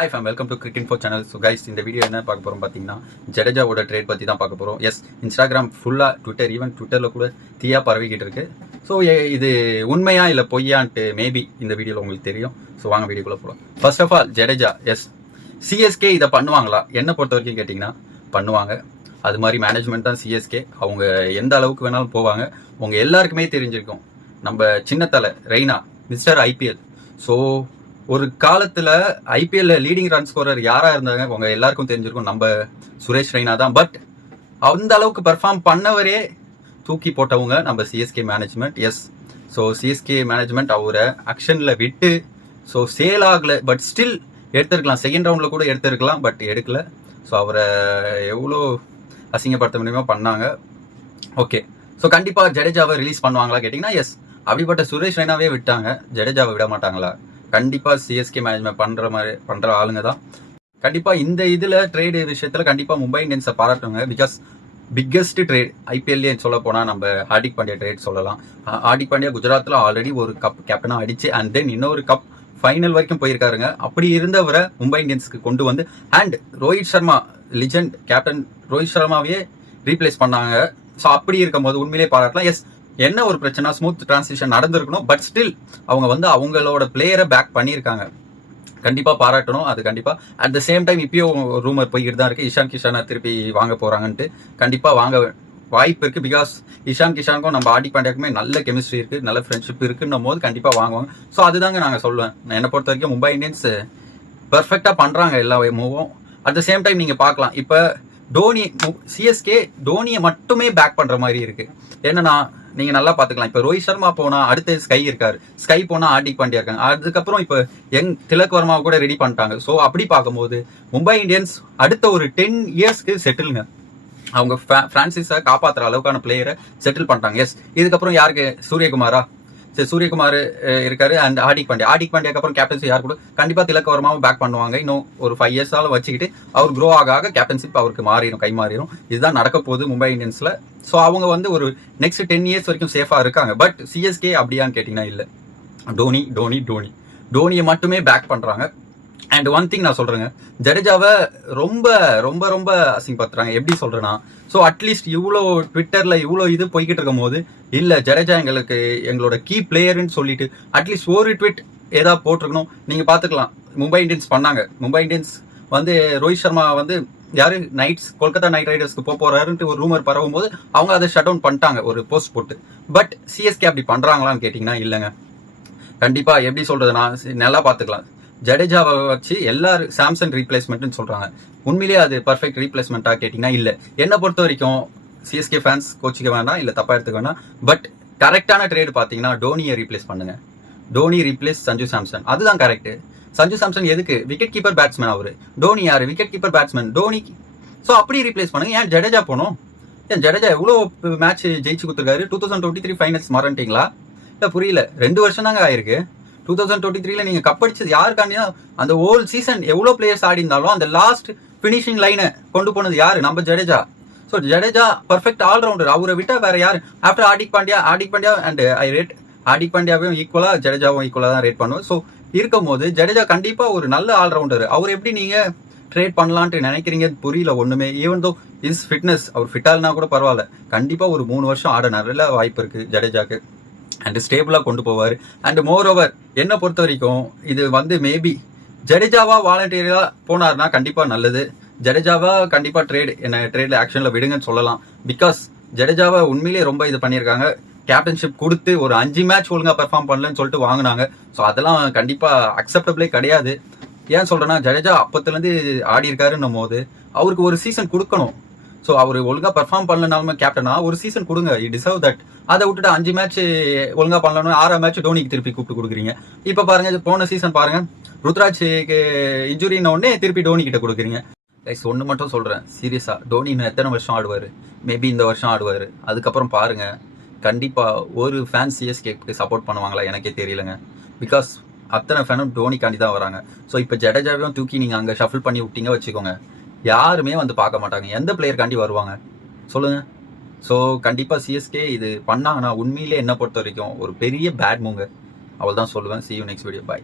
Hi fam, welcome to Cricket Info channel. So guys, இந்த video என்ன பார்க்க போறோம் பாத்தீங்கன்னா ஜடேஜாவோட ட்ரேட் பத்தி தான் பார்க்க போறோம். எஸ், இன்ஸ்டாகிராம் ஃபுல்லா, ட்விட்டர் ஈவன் ட்விட்டர்ல கூட தீயா பரவிக்கிட்டு இருக்கு. ஸோ இது உண்மையா இல்லை பொய்யான்ட்டு மேபி இந்த வீடியோவில் உங்களுக்கு தெரியும். ஸோ வாங்க வீடியோக்குள்ள போகலாம். First of all Jadeja, yes, CSK இதை பண்ணுவாங்களா? என்னை பொறுத்த வரைக்கும் கேட்டிங்கன்னா பண்ணுவாங்க. அது மாதிரி மேனேஜ்மெண்ட் தான் சிஎஸ்கே. அவங்க எந்த அளவுக்கு வேணாலும் போவாங்க. உங்க எல்லாருக்குமே தெரிஞ்சிருக்கும், நம்ம சின்ன தலை ரெய்னா மிஸ்டர் ஐபிஎல். ஸோ ஒரு காலத்தில் ஐபிஎல்ல லீடிங் ரன் ஸ்கோரர் யாராக இருந்தாங்க உங்க எல்லாருக்கும் தெரிஞ்சிருக்கும், நம்ம சுரேஷ் ரெய்னா தான். பட் அந்த அளவுக்கு பெர்ஃபார்ம் பண்ணவரே தூக்கி போட்டவங்க நம்ம CSK management. Yes, so CSK management அவரை ஆக்ஷனில் விட்டு ஸோ சேல் ஆகலை. பட் ஸ்டில் எடுத்திருக்கலாம், செகண்ட் ரவுண்டில் கூட எடுத்திருக்கலாம், பட் எடுக்கல. ஸோ அவரை எவ்வளோ அசிங்கப்படுத்த முடியுமோ பண்ணாங்க. ஓகே, ஸோ கண்டிப்பாக ஜடேஜாவை ரிலீஸ் பண்ணுவாங்களா கேட்டிங்கன்னா எஸ். அப்படிப்பட்ட சுரேஷ் ரெய்னாவே விட்டாங்க, ஜடேஜாவை விட மாட்டாங்களா? கண்டிப்பா சிஎஸ்கே மேனேஜ்மெண்ட் பண்ற ஆளுங்க தான். கண்டிப்பா இந்த இதுல ட்ரேடு விஷயத்துல கண்டிப்பா மும்பை இந்தியன்ஸை பாராட்டுங்க. பிகாஸ் பிக்கெஸ்ட் ட்ரேட் ஐபிஎல்லே சொல்ல போனா நம்ம ஹார்திக் பாண்டியா ட்ரேட் சொல்லலாம். ஹார்திக் பாண்டியா குஜராத்ல ஆல்ரெடி ஒரு கப் கேப்டனா அடிச்சு அண்ட் தென் இன்னொரு கப் ஃபைனல் வரைக்கும் போயிருக்காருங்க. அப்படி இருந்தவரை மும்பை இந்தியன்ஸ்க்கு கொண்டு வந்து and Rohit Sharma legend captain Rohit சர்மாவே ரீப்ளேஸ் பண்ணாங்க. ஸோ அப்படி இருக்கும் போது உண்மையிலே பாராட்டலாம். எஸ், என்ன ஒரு பிரச்சனை, ஸ்மூத் டிரான்சிஷன் நடந்திருக்கணும். பட் ஸ்டில் அவங்க அவங்களோட பிளேயரை பேக் பண்ணியிருக்காங்க. கண்டிப்பா பாராட்டணும். அது கண்டிப்பா. அட் த சேம் டைம் இப்பயும் ரூமர் போய்கிட்டு தான் இருக்கு, இஷான் கிஷானை திருப்பி வாங்க போறாங்கன்ட்டு. கண்டிப்பா வாங்க வாய்ப்பு இருக்கு. பிகாஸ் இஷான் கிஷானுக்கும் நம்ம ஹார்திக் பாண்டியாக்குமே நல்ல கெமிஸ்ட்ரி இருக்கு, நல்ல ஃப்ரெண்ட்ஷிப் இருக்குன்னும் போது கண்டிப்பா வாங்குவாங்க. ஸோ அதுதாங்க நாங்கள் சொல்லுவேன். என்னை பொறுத்த வரைக்கும் மும்பை இந்தியன்ஸ் பெர்ஃபெக்டா பண்றாங்க எல்லா மூவும். அட் த சேம் டைம் நீங்க பார்க்கலாம், இப்ப டோனி சிஎஸ்கே டோனியை மட்டுமே பேக் பண்ற மாதிரி இருக்கு. என்னன்னா நீங்க நல்லா பாத்துக்கலாம், இப்ப ரோஹித் சர்மா போனா அடுத்து ஸ்கை இருக்காரு, ஸ்கை போனா ஹார்திக் பாண்டியா இருக்காங்க. அதுக்கப்புறம் இப்ப திலக் வர்மாவை கூட ரெடி பண்ணிட்டாங்க. ஸோ அப்படி பார்க்கும்போது மும்பை இந்தியன்ஸ் அடுத்த ஒரு 10 இயர்ஸ்க்கு செட்டில்ங்க. அவங்க பிரான்சிஸை காப்பாற்றுற அளவுக்கான பிளேயரை செட்டில் பண்ணிட்டாங்க. எஸ், இதுக்கப்புறம் யாருக்கு? சூரியகுமாரா? சரி, சூரியகுமார் இருக்காரு அண்ட் ஹார்திக் பாண்டியாக்கு அப்புறம் கேப்டன்சி யார் கூட? கண்டிப்பா திலக் வர்மாவும் பேக் பண்ணுவாங்க. இன்னும் ஒரு 5 இயர்ஸால வச்சுக்கிட்டு அவர் க்ரோ ஆக கேப்டன்ஷிப் அவருக்கு மாறிடும், கை மாறிடும். இதுதான் நடக்க போகுது மும்பை இந்தியன்ஸ்ல. ஸோ அவங்க ஒரு நெக்ஸ்ட் 10 இயர்ஸ் வரைக்கும் சேஃபா இருக்காங்க. பட் சிஎஸ்கே அப்படியான்னு கேட்டீங்கன்னா இல்ல. டோனியை மட்டுமே பேக் பண்றாங்க. அண்ட் ஒன் திங் நான் சொல்றேங்க, ஜடேஜாவை ரொம்ப ரொம்ப ரொம்ப அசிங்கப்படுத்துறாங்க. எப்படி சொல்றேன்னா, ஸோ அட்லீஸ்ட் இவ்வளோ ட்விட்டர்ல இவ்வளோ இது போய்கிட்டு இருக்கும் போது இல்ல ஜடேஜா எங்களோட கீ பிளேயர்னு சொல்லிட்டு அட்லீஸ்ட் ஒரு ட்விட் ஏதாவது போட்டிருக்கணும். நீங்க பாத்துக்கலாம், மும்பை இந்தியன்ஸ் பண்ணாங்க. மும்பை இந்தியன்ஸ் ரோஹித் சர்மா யாரு கொல்கத்தா நைட் ரைடர்ஸ்க்கு போறாருன்ட்டு ஒரு ரூமர் பரவும் போது அவங்க அதை ஷட் டவுன் பண்ணிட்டாங்க ஒரு போஸ்ட் போட்டு. பட் சிஎஸ்கே அப்படி பண்றாங்களான்னு கேட்டீங்கன்னா இல்லைங்க. கண்டிப்பா எப்படி சொல்றதுன்னா நல்லா பாத்துக்கலாம், ஜடேஜாவை வச்சு எல்லாரும் சாம்சன் ரீப்ளேஸ்மெண்ட்னு சொல்றாங்க. உண்மையிலேயே அது பர்ஃபெக்ட் ரீப்ளேஸ்மெண்ட்டா கேட்டீங்கன்னா இல்ல. என்ன பொறுத்த வரைக்கும் சிஎஸ்கே ஃபேன்ஸ் கோச்சிக்க வேண்டாம், இல்ல தப்பா எடுத்துக்க வேண்டாம். பட் கரெக்டான ட்ரேட் பாத்தீங்கன்னா டோனியை ரீப்ளேஸ் பண்ணுங்க. டோனி ரீப்ளேஸ் சஞ்சு சாம்சன், அதுதான் கரெக்ட். சஞ்சு சாம்சன் எதுக்கு? விக்கெட் கீப்பர் பேட்ஸ்மேன் அவரு. டோனி யாரு? Wicket keeper batsman. Dhoni so அப்படி ரீப்ளேஸ் பண்ணுங்க. ஏன் ஜடேஜா போனோம்? ஏன் ஜடேஜா எவ்வளவு மேட்ச் ஜெயிச்சு கொடுத்துருக்காரு? 2023 ஃபைனல்ஸ் மறந்துட்டீங்களா? இல்ல புரியல. 2 வருஷம் தாங்க ஆயிருக்கு. 2023ல நீங்க கப் அடிச்சது யாருக்காண்டியா? அந்த ஹோல் சீசன் எவ்வளவு பிளேயர்ஸ் ஆடி இருந்தாலும் அந்த லாஸ்ட் பினிஷிங் லைனை கொண்டு போனது யாரு? நம்ம Jadeja. So Jadeja perfect all-rounder. அவரை விட்டா வேற யாரு? After Hardik Pandya and I rate Hardik பாண்டியாவையும் ஈக்குவலா ஜடேஜாவும் ஈக்குவலா தான் ரேட் பண்ணுவேன். ஸோ இருக்கும் போது ஜடேஜா கண்டிப்பா ஒரு நல்ல ஆல்ரவுண்டர். அவர் எப்படி நீங்க ட்ரேட் பண்ணலான்ட்டு நினைக்கிறீங்க புரியல ஒண்ணுமே. ஈவன் தோ இஸ் ஃபிட்னஸ், அவர் ஃபிட்டால்னா கூட பரவாயில்ல, கண்டிப்பா ஒரு 3 வருஷம் ஆட நல்ல வாய்ப்பு இருக்கு ஜடேஜாக்கு. அண்ட் ஸ்டேபிளா கொண்டு போவார். அண்ட் மோர் ஓவர் என்ன பொறுத்த வரைக்கும் இது மேபி ஜடேஜாவா வாலண்டியரா போனார்னா கண்டிப்பா நல்லது. ஜடேஜாவா கண்டிப்பா ட்ரேட்ல ஆக்ஷன்ல விடுங்கன்னு சொல்லலாம். பிகாஸ் ஜடேஜாவை உண்மையிலேயே ரொம்ப இது பண்ணியிருக்காங்க. கேப்டன்ஷிப் கொடுத்து ஒரு 5 மேட்ச் ஒழுங்கா பெர்ஃபார்ம் பண்ணலன்னு சொல்லிட்டு வாங்கினாங்க. ஸோ அதெல்லாம் கண்டிப்பா அக்செப்டபிளே கிடையாது. ஏன் சொல்றேன்னா, ஜடேஜா அப்பத்துல இருந்து ஆடி இருக்காருன்னும் போது அவருக்கு ஒரு சீசன் கொடுக்கணும். ஸோ அவர் ஒழுங்கா பெர்ஃபார்ம் பண்ணலனாலுமே கேப்டனா ஒரு சீசன் கொடுங்க, யூ டிசர்வ் தட். அதை விட்டுட்டு 5 மேட்ச் ஒழுங்கா பண்ணலன்னு 6ஆம் மேட்ச் டோனிக்கு திருப்பி கூப்பிட்டு கொடுக்குறீங்க. இப்ப பாருங்க, போன சீசன் பாருங்க, ருத்ராஜ் இன்ஜுரின உடனே திருப்பி டோனி கிட்ட கொடுக்குறீங்க. கைஸ், ஒன்று மட்டும் சொல்றேன் சீரியஸா, டோனி இன்னும் எத்தனை வருஷம் ஆடுவாரு? மேபி இந்த வருஷம் ஆடுவாரு. அதுக்கப்புறம் பாருங்க, கண்டிப்பா ஒரு ஃபேன் சிஎஸ்கேக்கு சப்போர்ட் பண்ணுவாங்களா எனக்கே தெரியலங்க. பிகாஸ் அத்தனை ஃபேனும் டோனிக்காண்டி தான் வராங்க. ஸோ இப்போ ஜடேஜாவையும் தூக்கி நீங்க அங்க ஷஃபிள் பண்ணி விட்டீங்க வச்சுக்கோங்க, யாருமே பார்க்க மாட்டாங்க. எந்த பிளேயர்காண்டி வருவாங்க சொல்லுங்க? ஸோ கண்டிப்பா சிஎஸ்கே இது பண்ணாங்கன்னா உண்மையிலே என்ன பொறுத்த வரைக்கும் ஒரு பெரிய பேட் மூங்க. அவள் தான் சொல்லுவேன். See you next video. Bye.